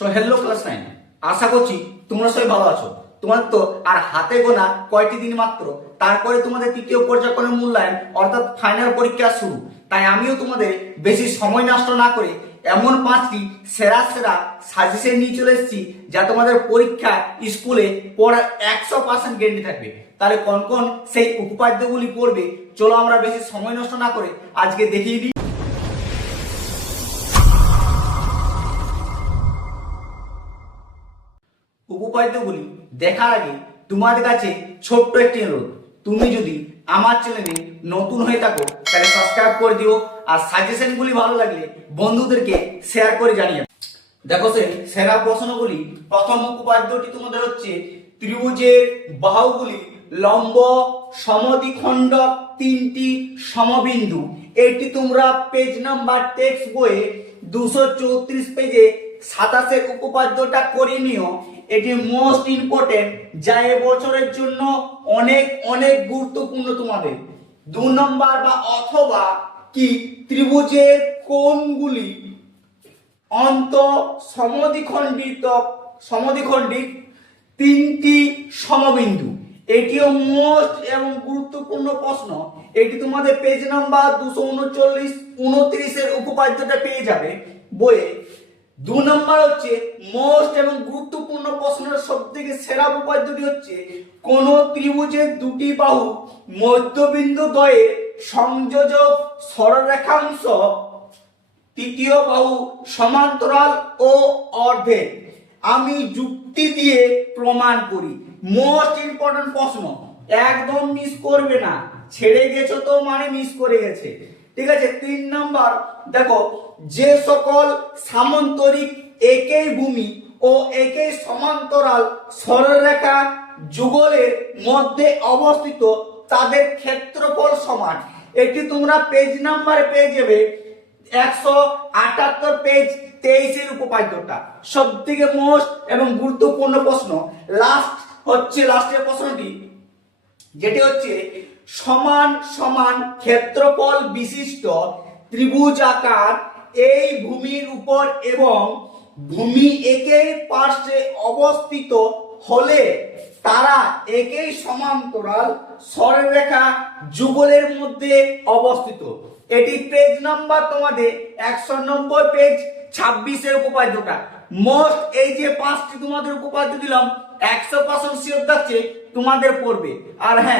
তো hello class 9, আশা করছি তোমরা সবাই ভালো আছো। তোমার তো আর হাতে গোনা কয়টি দিন মাত্র, তারপরে তোমাদের তৃতীয় পর্যায়ক্রমের মূল্যায়ন অর্থাৎ ফাইনাল পরীক্ষা শুরু। তাই আমিও তোমাদের বেশি সময় নষ্ট না করে এমন 5টি সেরা সেরা সাজেশন নিয়ে চলে এসেছি যা তোমাদের পরীক্ষা স্কুলে পড়ার 100% গ্যারান্টি থাকবে। তাহলে কোন কোন সেই উপপাদ্যগুলি পড়বে, চলো আমরা বেশি সময় নষ্ট না করে আজকে দেখিয়ে দিই। উপপাদ্যগুলি দেখার আগে তোমাদের কাছে ছোট্ট একটি অনুরোধ, তুমি যদি আমার চ্যানেলে নতুন হয়ে থাকো তাহলে সাবস্ক্রাইব করে দিও, আর সাজেশনগুলি ভালো লাগলে বন্ধুদেরকে শেয়ার করে জানিয়ে। দেখো সেই সেরা প্রশ্নগুলি, প্রথম উপপাদ্যটি তোমাদের হচ্ছে ত্রিভুজের বাহুগুলি লম্ব সমদ্বিখণ্ড তিনটি সমবিন্দু। এটি তোমরা পেজ নাম্বার টেক্সট বইয়ে 234 পেজে 27 উপপাদ্যটা করে নিও। এটি মোস্ট ইম্পর্টেন্ট, যা এবছরের জন্য অনেক অনেক গুরুত্বপূর্ণ তোমাদের। 2 নম্বর বা অথবা কি ত্রিভুজের কোণগুলি অন্ত সমদ্বিখণ্ডিক তিনটি সমবিন্দু। এটিও মোস্ট এবং গুরুত্বপূর্ণ প্রশ্ন। এটি তোমাদের পেজ নাম্বার 239-29 এর উপপাদ্যটা পেয়ে যাবে বইয়ে। 2 নম্বর হচ্ছে মোস্ট এবং গুরুত্বপূর্ণ প্রশ্নের সবথেকে সেরা উপপাদ্যটি হচ্ছে কোন ত্রিভুজের দুটি বাহু মধ্যবিন্দু দ্বয়ের সংযোজক সরলরেখাংশ তৃতীয় বাহু সমান্তরাল ও অর্ধেক। আমি যুক্তি দিয়ে প্রমাণ করি। মোস্ট ইম্পর্টেন্ট প্রশ্ন, একদম মিস করবে না। ছেড়ে গেছো তো মানে মিস করে গেছে, ঠিক আছে। 3 নম্বর দেখো, যে সকল সামান্তরিক একই ভূমি ও একই সমান্তরাল সরলরেখা যুগলের মধ্যে অবস্থিত তাদের ক্ষেত্রফল সমান। এটি তোমরা পেজ নাম্বারে পেয়ে যাবে 178 পেজ 23 এর উপপাদ্যটা। সব থেকে মোস্ট এবং গুরুত্বপূর্ণ প্রশ্ন লাস্টের প্রশ্নটি, যেটি হচ্ছে সমান সমান ক্ষেত্রফল বিশিষ্ট ত্রিভুজাকার এই ভূমির উপর এবং ভূমি একই পার্শ্বে অবস্থিত হলে তারা একই সমান্তরাল সরলরেখা যুগলের মধ্যে অবস্থিত। এটি পেজ নাম্বার তোমাদের 190 পেজ 26 এর উপপাদ্যটা। মোস্ট এই যে 5টি তোমাদের উপপাদ্য দিলাম 100% শিওর থাকছে তোমাদের পড়বে। আর হ্যাঁ,